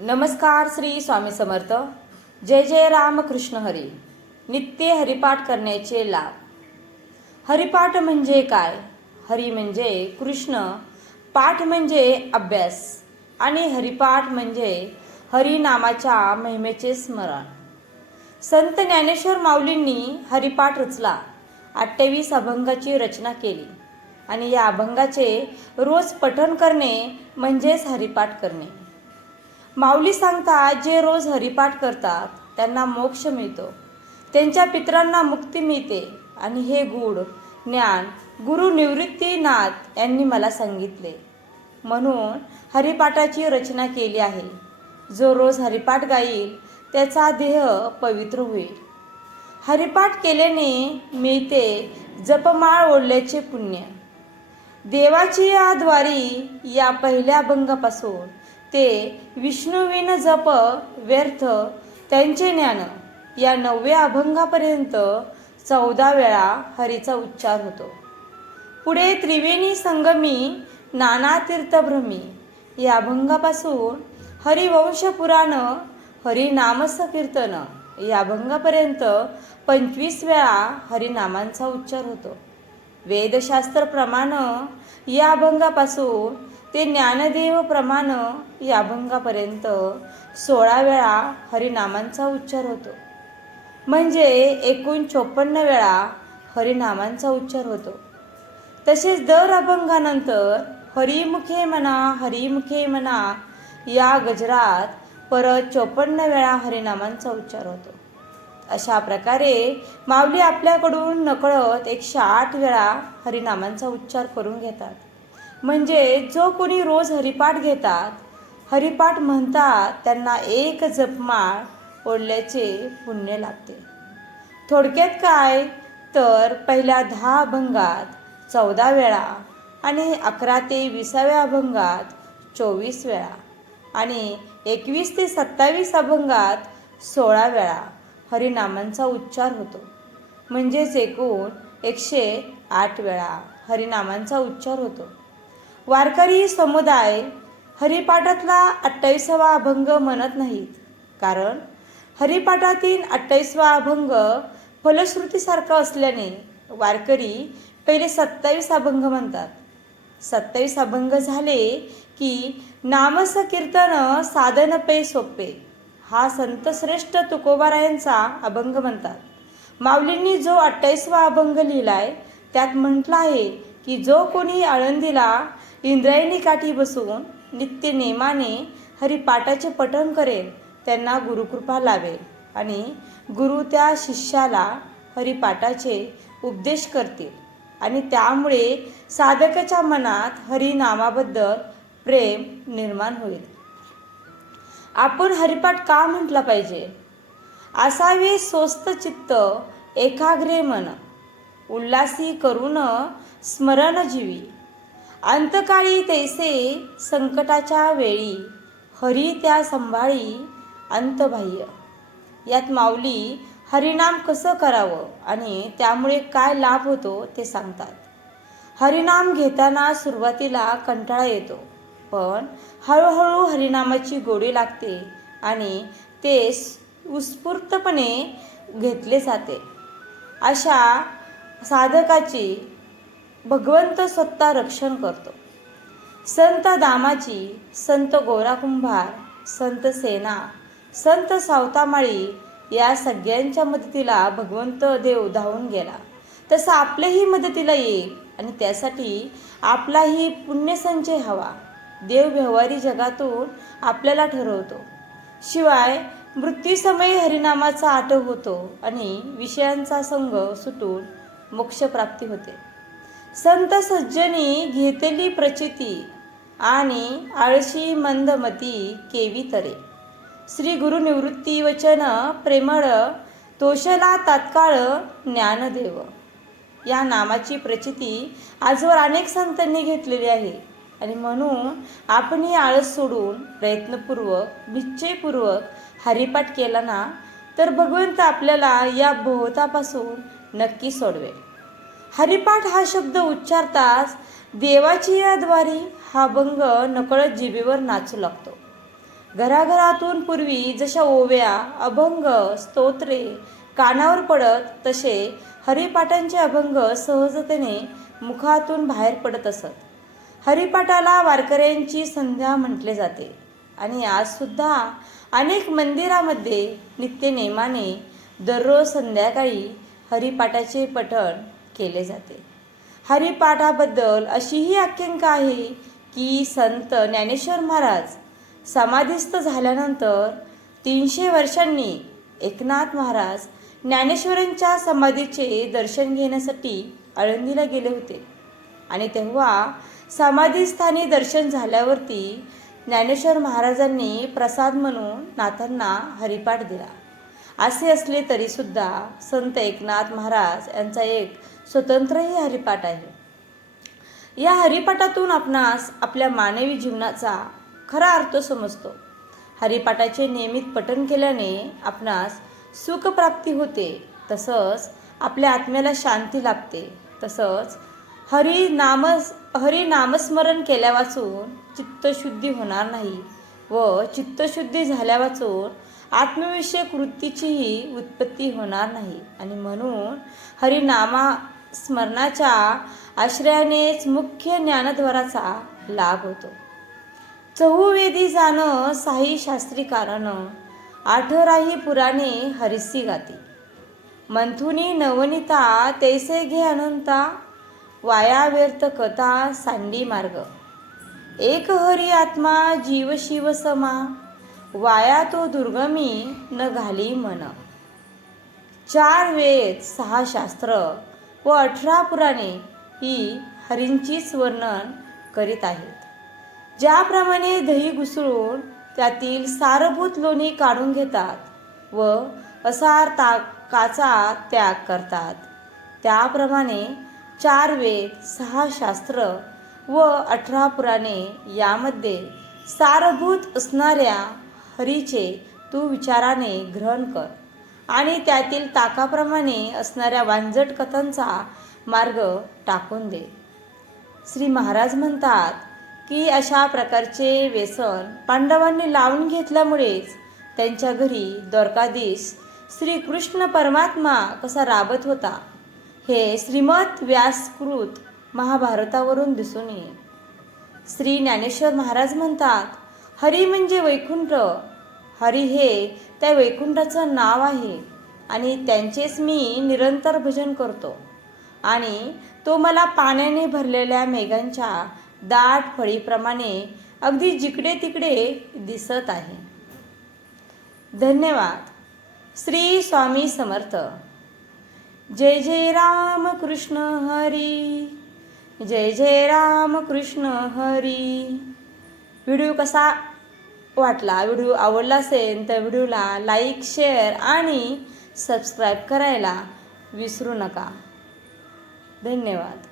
नमस्कार श्री स्वामी समर्थ. जय जय रामकृष्ण हरी. नित्य हरिपाठ करण्याचे लाभ. हरिपाठ म्हणजे काय? हरी म्हणजे कृष्ण पाठ म्हणजे अभ्यास आणि हरिपाठ म्हणजे हरिनामाच्या महिमेचे स्मरण. संत ज्ञानेश्वर माऊलींनी हरिपाठ रचला अठ्ठावीस अभंगाची रचना केली आणि या अभंगाचे रोज पठण करणे म्हणजेच हरिपाठ करणे. माऊली सांगतात जे रोज हरिपाठ करतात त्यांना मोक्ष मिळतो. त्यांच्या पितरांना मुक्ती मिळते आणि हे गूढ ज्ञान गुरु निवृत्तीनाथ यांनी मला सांगितले. म्हणून हरिपाठाची रचना केली आहे. जो रोज हरिपाठ गाईल त्याचा देह पवित्र होईल. हरिपाठ केल्याने मिळते जपमाळ ओढल्याचे पुण्य. देवाची या द्वारी या पहिल्या अभंगापासून ते विष्णुविन जप व्यर्थ त्यांचे ज्ञान या नवव्या अभंगापर्यंत चौदा वेळा हरीचा उच्चार होतो. पुढे त्रिवेणी संगमी नाना तीर्थभ्रमी या अभंगापासून हरिवंश पुराण हरिनामस कीर्तन या अभंगापर्यंत पंचवीस वेळा हरिनामांचा उच्चार होतो. वेदशास्त्रप्रमाणं या अभंगापासून ते ज्ञानदेव प्रमाण या अभंगापर्यंत सोळा वेळा हरिनामांचा उच्चार होतो. म्हणजे एकूण चोपन्न वेळा हरिनामांचा उच्चार होतो. तसेच दर अभंगानंतर हरिमुखे म्हणा हरिमुखे म्हणा या गजरात परत चोपन्न वेळा हरिनामांचा उच्चार होतो. अशा प्रकारे माऊली आपल्याकडून नकळत एकशे आठ वेळा हरिनामांचा उच्चार करून घेतात. म्हणजे जो कोणी रोज हरिपाठ घेतात हरिपाठ म्हणतात त्यांना एक जपमाळ ओढल्याचे पुण्य लागते थोडक्यात काय? तर पहिल्या दहा अभंगात चौदा वेळा आणि अकरा ते विसाव्या अभंगात चोवीस वेळा आणि एकवीस ते सत्तावीस अभंगात सोळा वेळा हरिनामांचा उच्चार होतो. म्हणजेच एकूण एकशे आठ वेळा हरिनामांचा उच्चार होतो. वारकरी समुदाय हरिपाठातला अठ्ठावीसावा अभंग म्हणत नाहीत. कारण हरिपाठातील अठ्ठावीसवा अभंग फलश्रुतीसारखा असल्याने वारकरी पहिले सत्तावीस अभंग म्हणतात. सत्तावीस अभंग झाले की नामसकीर्तन साधन पे सोपे. हा संत श्रेष्ठ तुकोबारायांचा अभंग म्हणतात. माऊलींनी जो अठ्ठावीसवा अभंग लिहिलाय त्यात म्हटलं आहे की जो कोणी आळंदीला इंद्रायणी काठी बसून नित्य नेमाने हरिपाठाचे पठण करेल त्यांना गुरुकृपा लावेल. आणि गुरु त्या शिष्याला हरिपाठाचे उपदेश करतील. आणि त्यामुळे साधकाच्या मनात हरिनामाबद्दल प्रेम निर्माण होईल. आपण हरिपाठ का म्हटला पाहिजे? असावे स्वस्त चित्त एकाग्रे मन. उल्हासी करून स्मरण जीवी. अंतकाळी तैसे संकटाच्या वेळी हरी त्या संभाळी अंतबाह्य. यात माऊली हरिनाम कसं करावं आणि त्यामुळे काय लाभ होतो ते सांगतात. हरिनाम घेताना सुरुवातीला कंटाळा येतो पण हळूहळू हरिनामाची गोडी लागते आणि ते उत्स्फूर्तपणे घेतले जाते. अशा साधकाची भगवंत स्वतः रक्षण करतो. संत दामाची संत गोरा कुंभार संत सेना संत सावतामाळी या सगळ्यांच्या मदतीला भगवंत देव धावून गेला. तसं आपल्याही मदतीला येईल आणि त्यासाठी आपलाही पुण्यसंचय हवा. देव व्यवहारी जगातून आपल्याला ठरवतो. शिवाय मृत्यूसमयी हरिनामाचा आटव होतो आणि विषयांचा संघ सुटून मोक्षप्राप्ती होते. संत सज्जनी घेतली प्रचिती आणि आळशी मंदमती केवी तरे. श्री गुरु निवृत्ती वचन प्रेमळ तोषला तात्काळ ज्ञानदेव. या नामाची प्रचिती आजवर अनेक संतांनी घेतलेली आहे. आणि म्हणून आपणही आळस सोडून प्रयत्नपूर्वक निश्चयपूर्वक हरिपाठ केला ना तर भगवंत आपल्याला या भोवतापासून नक्की सोडवेल. हरिपाठ हा शब्द उच्चारताच देवाची या द्वारी हा भंग नकळत जिभेवर नाचू लागतो. घराघरातून पूर्वी जशा ओव्या अभंग स्तोत्रे कानावर पडत तसे हरिपाठांचे अभंग सहजतेने मुखातून बाहेर पडत असत. हरिपाठाला वारकऱ्यांची संध्या म्हटले जाते आणि आजसुद्धा अनेक मंदिरामध्ये नित्यनेमाने दररोज संध्याकाळी हरिपाठाचे पठण केले जाते. हरिपाठाबद्दल अशीही आख्यांका आहे की संत ज्ञानेश्वर महाराज समाधीस्थ झाल्यानंतर तीनशे वर्षांनी एकनाथ महाराज ज्ञानेश्वरांच्या समाधीचे दर्शन घेण्यासाठी आळंदीला गेले होते. आणि तेव्हा समाधीस्थानी दर्शन झाल्यावरती ज्ञानेश्वर महाराजांनी प्रसाद म्हणून नाथांना हरिपाठ दिला. असे असले तरीसुद्धा संत एकनाथ महाराज यांचा एक स्वतंत्रही हरिपाठ आहे. या हरिपाठातून आपणास आपल्या मानवी जीवनाचा खरा अर्थ समजतो. हरिपाठाचे नियमित पठण केल्याने आपणास सुखप्राप्ती होते. तसंच आपल्या आत्म्याला शांती लाभते. तसंच हरी नामस हरी नामस्मरण केल्यावाचून चित्तशुद्धी होणार नाही व चित्तशुद्धी झाल्यावाचून आत्मविषयक वृत्तीचीही उत्पत्ती होणार नाही. आणि म्हणून हरिनामा स्मरणाच्या आश्रयानेच मुख्य ज्ञानद्वाराचा लाभ होतो. चहुवेदी जाणं साई शास्त्री कारण आठराही पुराणे हरिसी गाती. मंथुनी नवनीता तैसे घे अनंता वाया व्यर्थ कथा सांडी मार्ग. एक हरी आत्मा जीव शिव समा वाया तो दुर्गमी न घाली मन. चार वेद सहा शास्त्र व अठरा पुराणे ही हरींचीच वर्णन करीत आहेत. ज्याप्रमाणे दही घुसळून त्यातील सारभूत लोणी काढून घेतात व असार ताकाचा त्याग करतात. त्याप्रमाणे चार वेद सहा शास्त्र व अठरा पुराणे यामध्ये सारभूत असणाऱ्या हरीचे तू विचाराने ग्रहण कर. आणि त्यातील ताकाप्रमाणे असणाऱ्या वांजट कथांचा मार्ग टाकून दे. श्री महाराज म्हणतात की अशा प्रकारचे व्यसन पांडवांनी लावून घेतल्यामुळेच त्यांच्या घरी द्वारकाधीश श्रीकृष्ण परमात्मा कसा राबत होता हे श्रीमद व्यासकृत महाभारतावरून दिसून येईल. श्री ज्ञानेश्वर महाराज म्हणतात हरी म्हणजे वैकुंठ हरी हे त्या वैकुंठाचं नाव आहे आणि त्यांचेच मी निरंतर भजन करतो. आणि तो मला पाण्याने भरलेल्या मेघांच्या दाट फळीप्रमाणे अगदी जिकडे तिकडे दिसत आहे. धन्यवाद. श्री स्वामी समर्थ. जय जय राम कृष्ण हरी. जय जय राम कृष्ण हरी. व्हिडिओ कसा वाटला व्हिडिओ आवडला असेल तर व्हिडिओला लाईक शेअर आणि सबस्क्राईब करायला विसरू नका. धन्यवाद.